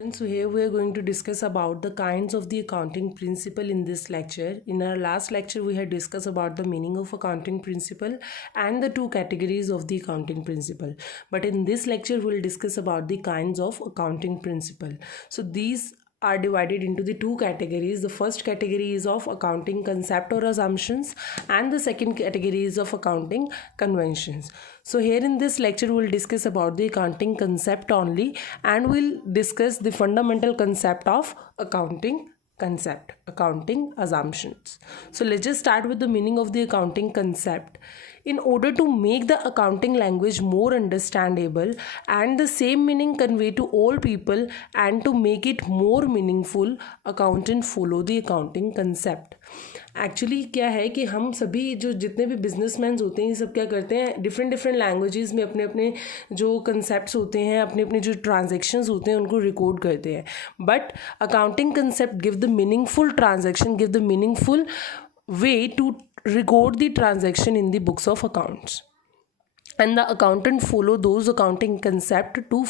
And so here we are going to discuss about the kinds of the accounting principle in this lecture. In our last lecture, we had discussed about the meaning of accounting principle and the two categories of the accounting principle. But in this lecture, we'll discuss about the kinds of accounting principle. So these are divided into the two categories. The first category is of accounting concept or assumptions, and the second category is of accounting conventions. So here in this lecture we'll discuss about the accounting concept only, and we'll discuss the fundamental concept of accounting assumptions. So let's just start with the meaning of the accounting concept. In order to make the accounting language more understandable and the same meaning convey to all people and to make it more meaningful, accountant follow the accounting concept. Actually क्या है कि हम सभी जो जितने भी businessman होते हैं ये सब क्या करते हैं, डिफरेंट लैंग्वेजेस में अपने अपने जो कंसेप्ट होते हैं, अपने अपने जो ट्रांजेक्शन्स होते हैं उनको रिकॉर्ड करते हैं. But accounting concept give the meaningful transaction, give the meaningful way to record the transaction in the books of accounts, and the accountant follow those accounting concept to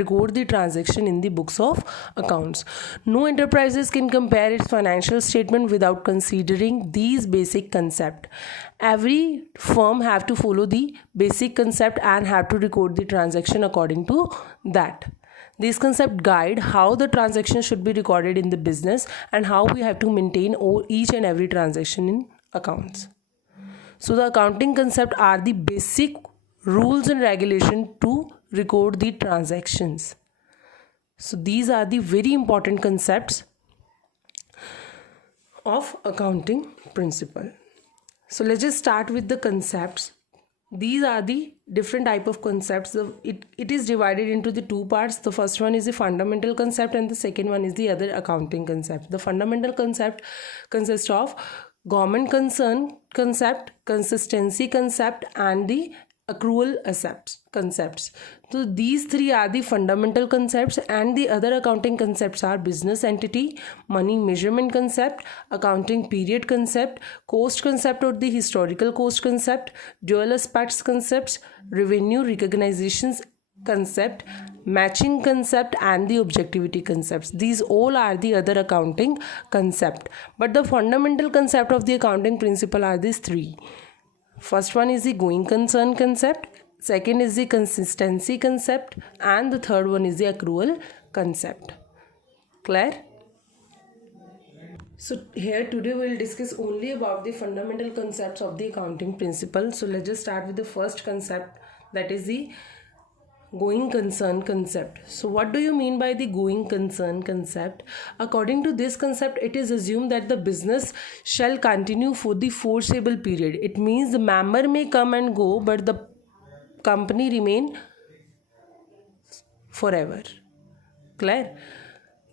record the transaction in the books of accounts. No enterprises can compare its financial statement without considering these basic concept. Every firm have to follow the basic concept and have to record the transaction according to that. These concepts guide how the transaction should be recorded in the business and how we have to maintain each and every transaction in accounts. So the accounting concepts are the basic rules and regulation to record the transactions. So these are the very important concepts of accounting principle. So let's just start with the concepts. These are the different type of concepts. It is divided into the two parts. The first one is the fundamental concept and the second one is the other accounting concept. The fundamental concept consists of government concern concept, consistency concept, and the accrual concepts. So these three are the fundamental concepts, and the other accounting concepts are business entity, money measurement concept, accounting period concept, cost concept or the historical cost concept, dual aspects concepts, revenue recognitions concept, matching concept, and the objectivity concepts. These all are the other accounting concept, but the fundamental concept of the accounting principle are these three. First one is the going concern concept, second is the consistency concept, and the third one is the accrual concept. Clear? So here today we will discuss only about the fundamental concepts of the accounting principle. So let's just start with the first concept, that is the going concern concept. So what do you mean by the going concern concept? According to this concept, it is assumed that the business shall continue for the foreseeable period. It means the member may come and go, but the company remain forever. Clear?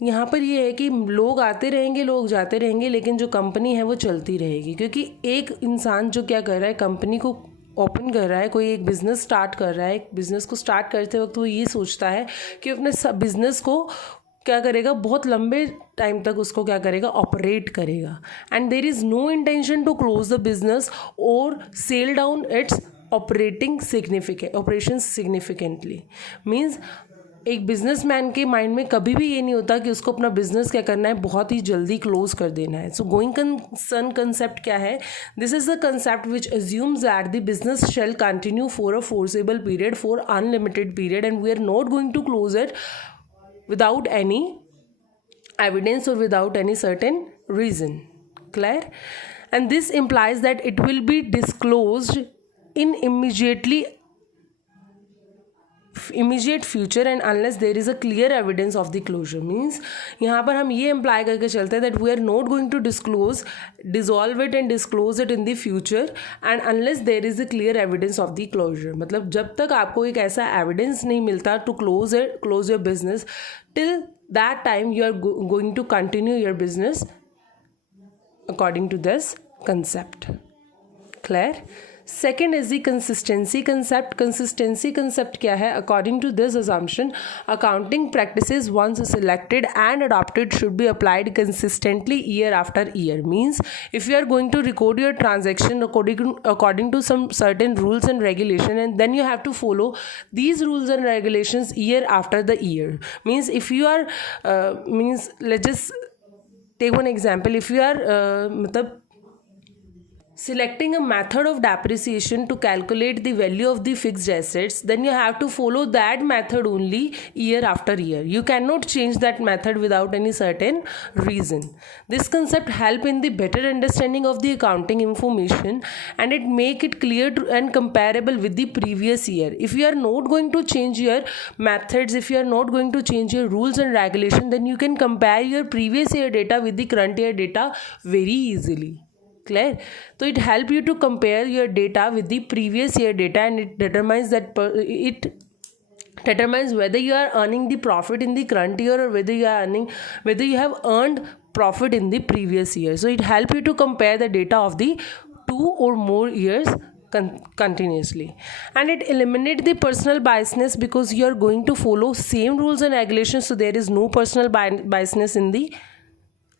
यहाँ पर ये है कि लोग आते रहेंगे, लोग जाते रहेंगे, लेकिन जो कंपनी है वो चलती रहेगी. क्योंकि एक इंसान जो क्या कर रहा है, कंपनी को ओपन कर रहा है, कोई एक बिज़नेस स्टार्ट कर रहा है, एक बिज़नेस को स्टार्ट करते वक्त वो ये सोचता है कि अपने बिज़नेस को क्या करेगा, बहुत लंबे टाइम तक उसको क्या करेगा, ऑपरेट करेगा. And there is no intention to close the business और sell down its operation significantly. Means एक बिजनेसमैन के माइंड में कभी भी ये नहीं होता कि उसको अपना बिजनेस क्या करना है, बहुत ही जल्दी क्लोज कर देना है. सो गोइंग कंसर्न कंसेप्ट क्या है? This is the concept which assumes that the business shall continue for a foreseeable period, for unlimited period, and we are not going to close it without any evidence or without any certain reason. Clear? And this implies that it will be disclosed in immediate future and unless there is a clear evidence of the closure. Means यहाँ पर हम ये imply करके चलते हैं that we are not going to dissolve it and disclose it in the future and unless there is a clear evidence of the closure. मतलब जब तक आपको एक ऐसा evidence नहीं मिलता to close your business, till that time you are going to continue your business according to this concept. Clear? Second is the consistency concept. Consistency concept क्या है? According to this assumption, accounting practices once selected and adopted should be applied consistently year after year. Means if you are going to record your transaction according to some certain rules and regulation, and then you have to follow these rules and regulations year after the year. Means if you are let's just take one example. If you are selecting a method of depreciation to calculate the value of the fixed assets, then you have to follow that method only year after year. You cannot change that method without any certain reason. This concept help in the better understanding of the accounting information, and it make it clear and comparable with the previous year. If you are not going to change your methods, if you are not going to change your rules and regulation, then you can compare your previous year data with the current year data very easily. Clear? So it help you to compare your data with the previous year data, and it determines whether you are earning the profit in the current year or whether you have earned profit in the previous year. So it help you to compare the data of the 2 or more years continuously, and it eliminate the personal biasness because you are going to follow same rules and regulations, so there is no personal biasness in the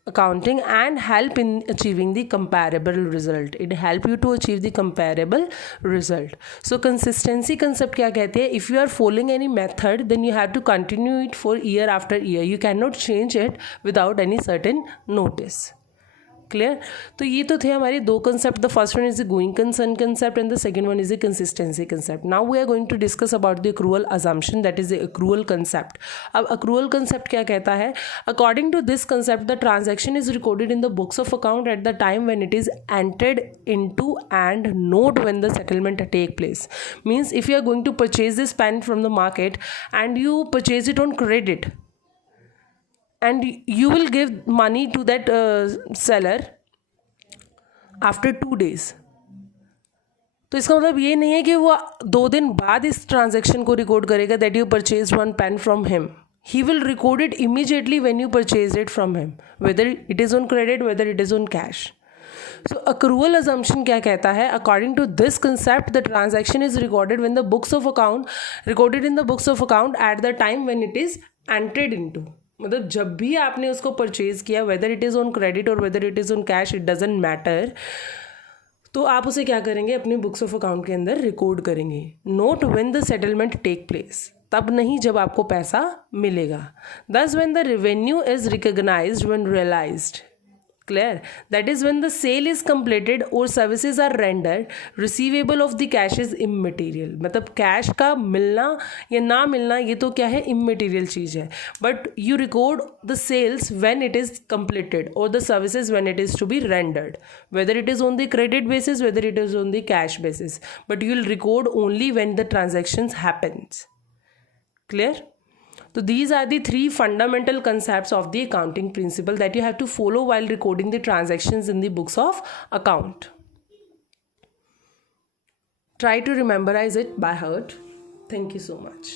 accounting, and help in achieving the comparable result. It help you to achieve the comparable result. So consistency concept क्या कहते हैं? If you are following any method, then you have to continue it for year after year. You cannot change it without any certain notice. Clear? तो ये तो थे हमारे दो concept. The first one is the going concern concept and the second one is the consistency concept. Now we are going to discuss about the accrual assumption, that is the accrual concept. अब accrual concept क्या कहता है? According to this concept the transaction is recorded in the books of account at the time when it is entered into and not when the settlement take place. Means if you are going to purchase this pen from the market and you purchase it on credit, and you will give money to that seller after 2 days. तो इसका मतलब ये नहीं है कि वो 2 दिन बाद इस ट्रांजेक्शन को रिकॉर्ड करेगा that you purchase one pen from him. He will record it immediately when you purchase it from him, whether it is on credit, whether it is on cash. So accrual assumption क्या कहता है? According to this concept, the transaction is recorded in the books of account at the time when it is entered into. मतलब जब भी आपने उसको purchase किया, whether it is on credit और whether it is on cash, it doesn't matter, तो आप उसे क्या करेंगे? अपने बुक्स ऑफ अकाउंट के अंदर रिकॉर्ड करेंगे. Not when the settlement take place, तब नहीं जब आपको पैसा मिलेगा. Thus when the revenue is recognised when realised. Clear? That is when the sale is completed or services are rendered, receivable of the cash is immaterial. मतलब cash का मिलना या ना मिलना ये तो क्या है? इमेटीरियल चीज़ है. But you record the sales when it is completed or the services when it is to be rendered, whether it is on the credit basis, whether it is on the cash basis, but you will record only when the transactions happens. Clear? So these are the 3 fundamental concepts of the accounting principle that you have to follow while recording the transactions in the books of account. Try to memorize it by heart. Thank you so much.